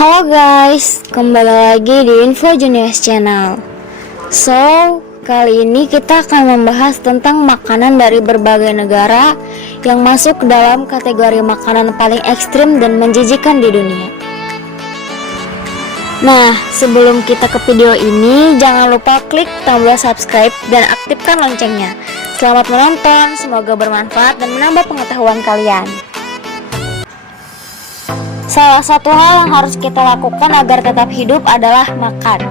Halo guys, kembali lagi di Info Juniors Channel. Kali ini kita akan membahas tentang makanan dari berbagai negara yang masuk ke dalam kategori makanan paling ekstrim dan menjijikan di dunia. Nah, sebelum kita ke video ini, jangan lupa klik tombol subscribe dan aktifkan loncengnya. Selamat menonton, semoga bermanfaat dan menambah pengetahuan kalian. Salah satu hal yang harus kita lakukan agar tetap hidup adalah makan.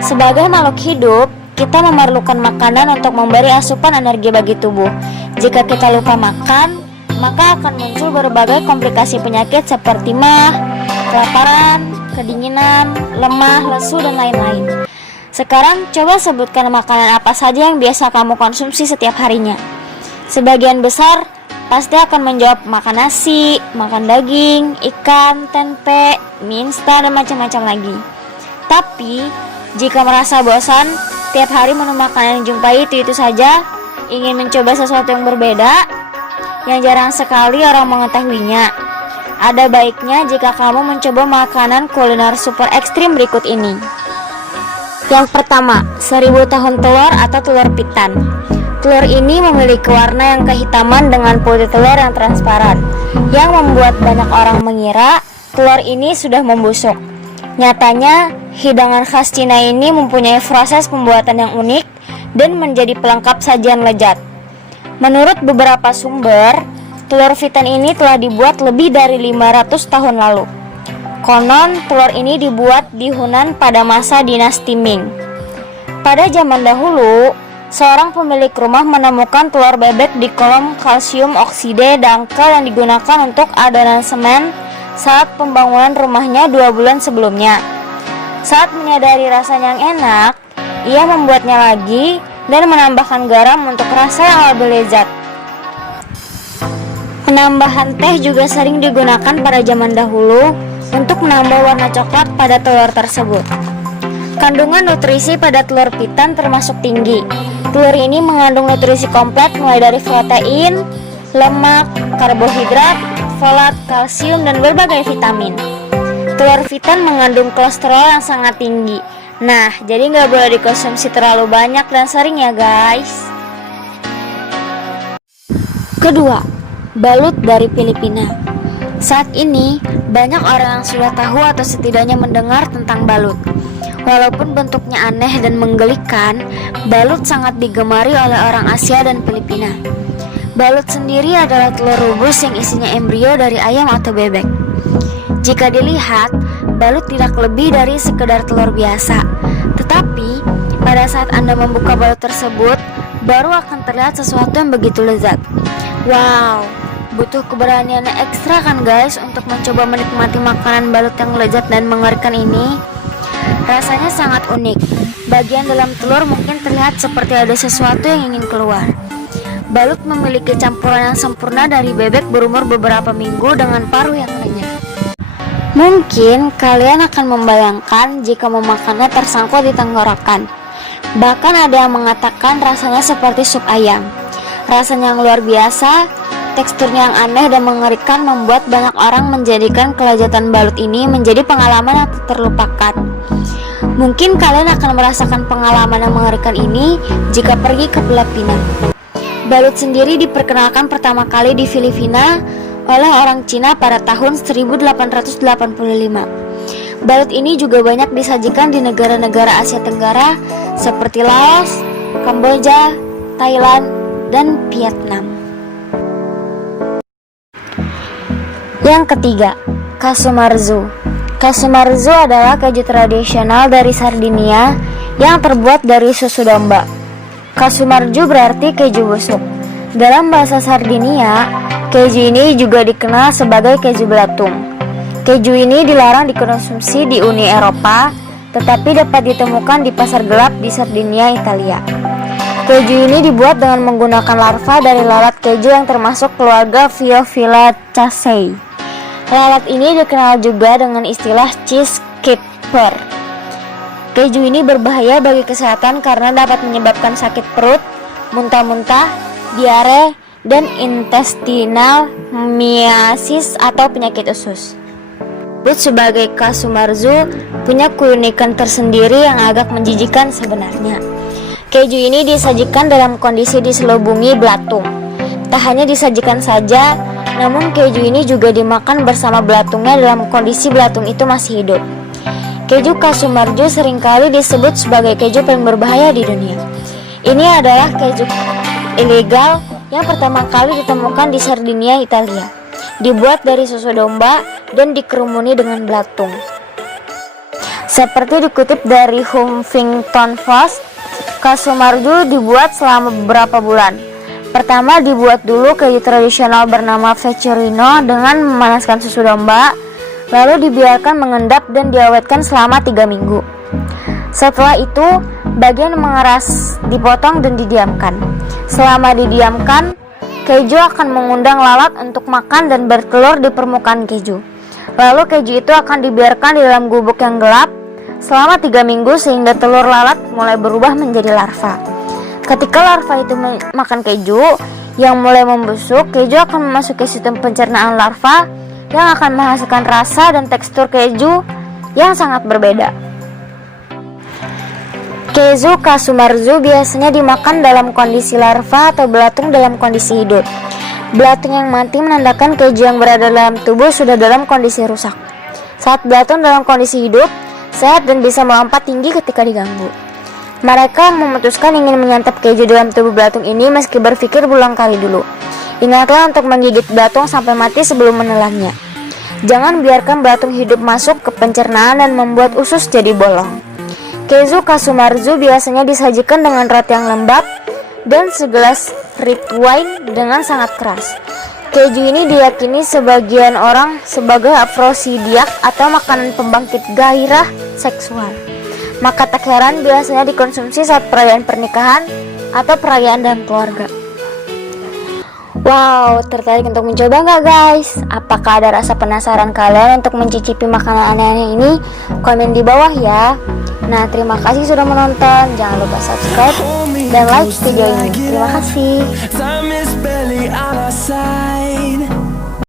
Sebagai makhluk hidup, kita memerlukan makanan untuk memberi asupan energi bagi tubuh. Jika kita lupa makan, maka akan muncul berbagai komplikasi penyakit seperti mah, kelaparan, kedinginan, lemah, lesu, dan lain-lain. Sekarang coba sebutkan makanan apa saja yang biasa kamu konsumsi setiap harinya. Sebagian besar pasti akan menjawab makan nasi, makan daging, ikan, tempe, mie instan, dan macam-macam lagi. Tapi, jika merasa bosan, tiap hari menu makanan yang jumpai itu saja, ingin mencoba sesuatu yang berbeda, yang jarang sekali orang mengetahuinya, ada baiknya jika kamu mencoba makanan kuliner super ekstrim berikut ini. Yang pertama, 1000 tahun telur atau telur pitan. Telur ini memiliki warna yang kehitaman dengan putih telur yang transparan, yang membuat banyak orang mengira telur ini sudah membusuk. Nyatanya, hidangan khas Cina ini mempunyai proses pembuatan yang unik dan menjadi pelengkap sajian lezat. Menurut beberapa sumber, telur pitan ini telah dibuat lebih dari 500 tahun lalu. Konon, telur ini dibuat di Hunan pada masa dinasti Ming. Pada zaman dahulu, seorang pemilik rumah menemukan telur bebek di kolom kalsium oksida dangkal yang digunakan untuk adonan semen saat pembangunan rumahnya 2 bulan sebelumnya. Saat menyadari rasanya yang enak, ia membuatnya lagi dan menambahkan garam untuk rasa yang lebih lezat. Penambahan teh juga sering digunakan pada zaman dahulu untuk menambah warna coklat pada telur tersebut. Kandungan nutrisi pada telur pitan termasuk tinggi. Telur ini mengandung nutrisi komplit mulai dari protein, lemak, karbohidrat, folat, kalsium, dan berbagai vitamin. Telur pitan mengandung kolesterol yang sangat tinggi. Nah, jadi nggak boleh dikonsumsi terlalu banyak dan sering ya guys. Kedua, balut dari Filipina. Saat ini, banyak orang yang sudah tahu atau setidaknya mendengar tentang balut. Walaupun bentuknya aneh dan menggelikan, balut sangat digemari oleh orang Asia dan Filipina. Balut sendiri adalah telur rebus yang isinya embrio dari ayam atau bebek. Jika dilihat, balut tidak lebih dari sekedar telur biasa. Tetapi, pada saat Anda membuka balut tersebut, baru akan terlihat sesuatu yang begitu lezat. Wow, butuh keberanian yang ekstra kan guys untuk mencoba menikmati makanan balut yang lezat dan mengerikan ini. Rasanya sangat unik. Bagian dalam telur mungkin terlihat seperti ada sesuatu yang ingin keluar. Balut memiliki campuran yang sempurna dari bebek berumur beberapa minggu dengan paruh yang renyah. Mungkin kalian akan membayangkan jika memakannya tersangkut di tenggorokan. Bahkan ada yang mengatakan rasanya seperti sup ayam. Rasanya yang luar biasa, teksturnya yang aneh dan mengerikan membuat banyak orang menjadikan kelezatan balut ini menjadi pengalaman yang tak terlupakan. Mungkin kalian akan merasakan pengalaman yang mengerikan ini jika pergi ke Filipina. Balut sendiri diperkenalkan pertama kali di Filipina oleh orang Cina pada tahun 1885. Balut ini juga banyak disajikan di negara-negara Asia Tenggara seperti Laos, Kamboja, Thailand, dan Vietnam. Yang ketiga, Casumarzu. Casumarzu adalah keju tradisional dari Sardinia yang terbuat dari susu domba. Casumarzu berarti keju busuk. Dalam bahasa Sardinia, keju ini juga dikenal sebagai keju belatung. Keju ini dilarang dikonsumsi di Uni Eropa, tetapi dapat ditemukan di pasar gelap di Sardinia, Italia. Keju ini dibuat dengan menggunakan larva dari lalat keju yang termasuk keluarga Pheophilidaceae. Lalat ini dikenal juga dengan istilah cheese keeper. Keju ini berbahaya bagi kesehatan karena dapat menyebabkan sakit perut, muntah-muntah, diare, dan intestinal meiosis atau penyakit usus. disebut sebagai kasumarzu punya keunikan tersendiri yang agak menjijikan sebenarnya. Keju ini disajikan dalam kondisi diselubungi belatung. Tak hanya disajikan saja, namun keju ini juga dimakan bersama belatungnya dalam kondisi belatung itu masih hidup. Keju kasumarzu seringkali disebut sebagai keju paling berbahaya di dunia. Ini adalah keju ilegal yang pertama kali ditemukan di Sardinia, Italia. Dibuat dari susu domba dan dikerumuni dengan belatung. Seperti dikutip dari Huffington Post, kasumarzu dibuat selama beberapa bulan. Pertama dibuat dulu keju tradisional bernama Vecchierino dengan memanaskan susu domba, lalu dibiarkan mengendap dan diawetkan selama 3 minggu. Setelah itu, bagian mengeras dipotong dan didiamkan. Selama didiamkan, keju akan mengundang lalat untuk makan dan bertelur di permukaan keju. Lalu keju itu akan dibiarkan di dalam gubuk yang gelap selama 3 minggu sehingga telur lalat mulai berubah menjadi larva. Ketika larva itu makan keju yang mulai membusuk, keju akan memasuki sistem pencernaan larva yang akan menghasilkan rasa dan tekstur keju yang sangat berbeda. Keju kasumarzu biasanya dimakan dalam kondisi larva atau belatung dalam kondisi hidup. Belatung yang mati menandakan keju yang berada dalam tubuh sudah dalam kondisi rusak. Saat belatung dalam kondisi hidup, sehat dan bisa melompat tinggi ketika diganggu. Mereka memutuskan ingin menyantap keju dalam tubuh belatung ini meski berpikir berulang kali dulu. Ingatlah untuk menggigit belatung sampai mati sebelum menelannya. Jangan biarkan belatung hidup masuk ke pencernaan dan membuat usus jadi bolong. Keju kasumarzu biasanya disajikan dengan roti yang lembab dan segelas red wine dengan sangat keras. Keju ini diyakini sebagian orang sebagai afrosidiak atau makanan pembangkit gairah seksual. Maka tak heran biasanya dikonsumsi saat perayaan pernikahan atau perayaan dalam keluarga. Wow, tertarik untuk mencoba nggak guys? Apakah ada rasa penasaran kalian untuk mencicipi makanan aneh-aneh ini? Komen di bawah ya. Nah, terima kasih sudah menonton. Jangan lupa subscribe dan like video ini. Terima kasih.